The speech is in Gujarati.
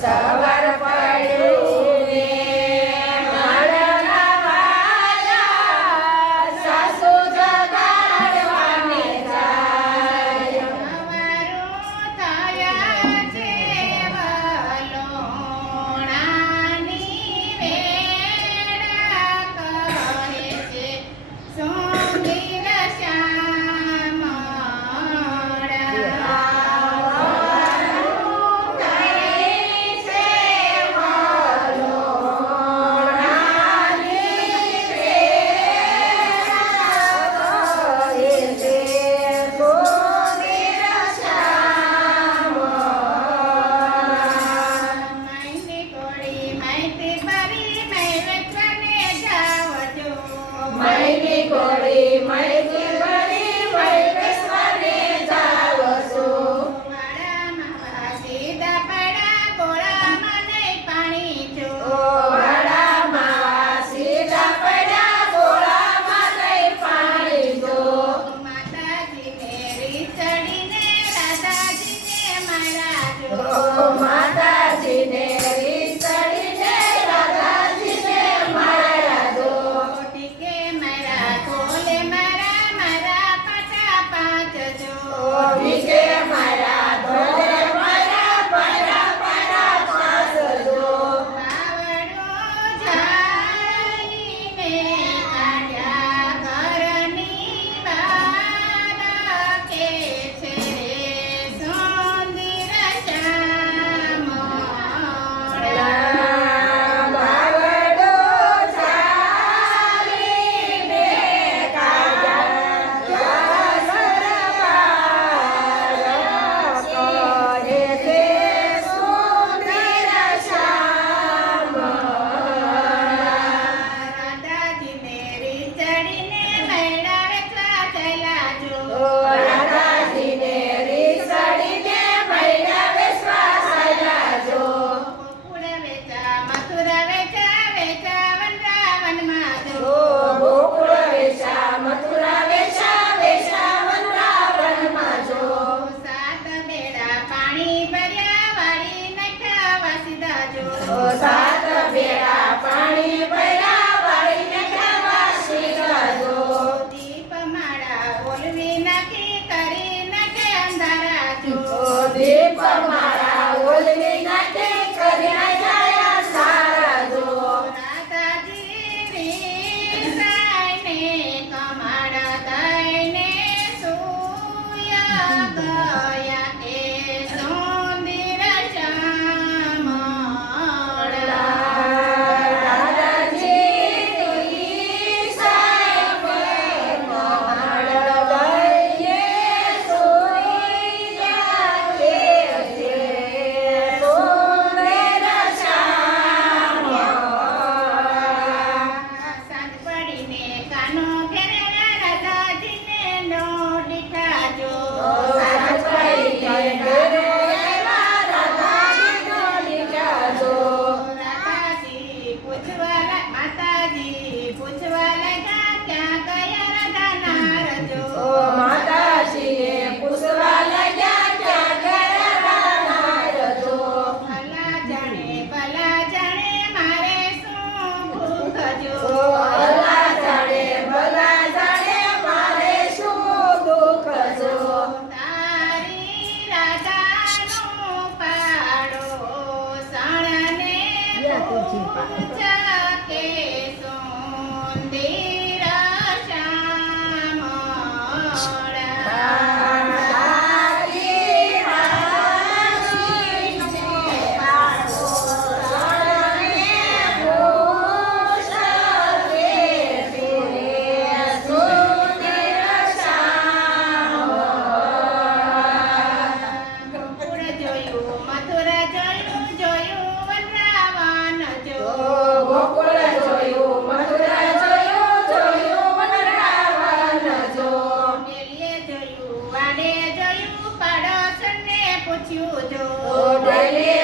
સવાર પડ્યું ને મળના વાયા, સાસુ જગાડવાને જાય. સવારો થયા છે વલોણાની વેળા, કહે છે સુંદર શ્યામળા. મૈની કોળી મૈની ભરી મૈનેશ્વરને જાવ છું. વાડામાં સીધા પડા ગોળામાં નહીં પાણી જો. વાડામાં સીધા પડ્યા ગોળામાં નહીં પાણી જો. માતાજીને રીચડીને રાધાજીને મારા જો. માતાજીને રીસડીને રાધાજીને મારા જો. કોટીકે મારા કોલે મારા મારા પાટા પાંચ જો. વિજે મારા ધોલે મારા પરા પરા પાસ જો. બાવડો જાઈને કાઢ્યા ઘરની બહાર, કે છે સુંદર શ્યામળા. બાવડો ચાલીને કાઢ્યા કહે છે સુંદર શ્યામળા. રાધાજીને રીચડીને મેળા વેચવા થયેલા જો. રાધાજીને રીસડીને મૈડા વેચવા ચાલ્યા જો. ગોકુળ વેચા મથુરા વેચા વેચા વનરાવનમાં જો. ગોકુળ વેચા મથુરા વેચા વેચા વનરાવનમાં જો. સાત બેડા પાણી ભર્યા વાળી નાખ્યા વાસીદા જો. સાત બેડા પાણી ભર્યા વાળીને ખાવા શીખજો. દીપમાળા ઓલવી નાખી કરી નાખે અંધારા જો. દીપ મારા ઓલવી નાખે કરી નાખ્યા સારા જો. રાધાજી રીસાઈને કમાડા દઈને સૂયા ગયા, કે સુંદર શ્યામળા. રાધાજી સાહેબ કમાડ દઈએ સોઈ ગયા કે છે સુંદર શ્યામળા. સાંજ પડીને કાનો ઘેરે રાધાજીને નો દીઠા જો. સાત પડીને ઘરે આવ્યા રાધાજીનો દીકરા જો. રાધાજી પૂછવા માતાજી પૂછવા લાગ્યા ક્યાં ગયા રાધાના રજો. માતાજીને પૂછવા લાગ્યા ક્યાં ગયા રાધા જો. ભલા જાણે મારે શું ભૂખ જો. ભલા જાણે મારે શું દુઃખ જો. તારી રાધાનો પાડો સણને પૂછ, કે સુંદર શ્યામળા. તારી રાધાજીનો પાડો સણને પૂછ, કે છે સુંદર શ્યામળા. ગોકુળ જોયું મથુરા જોયું વનરાવન જો. ગોકુળ જોયું મથુરા જોયું વનરાવન જો. ડેલીએ જોયું વાડે જોયું પડોશને પૂછ્યું જો. ડેલીએ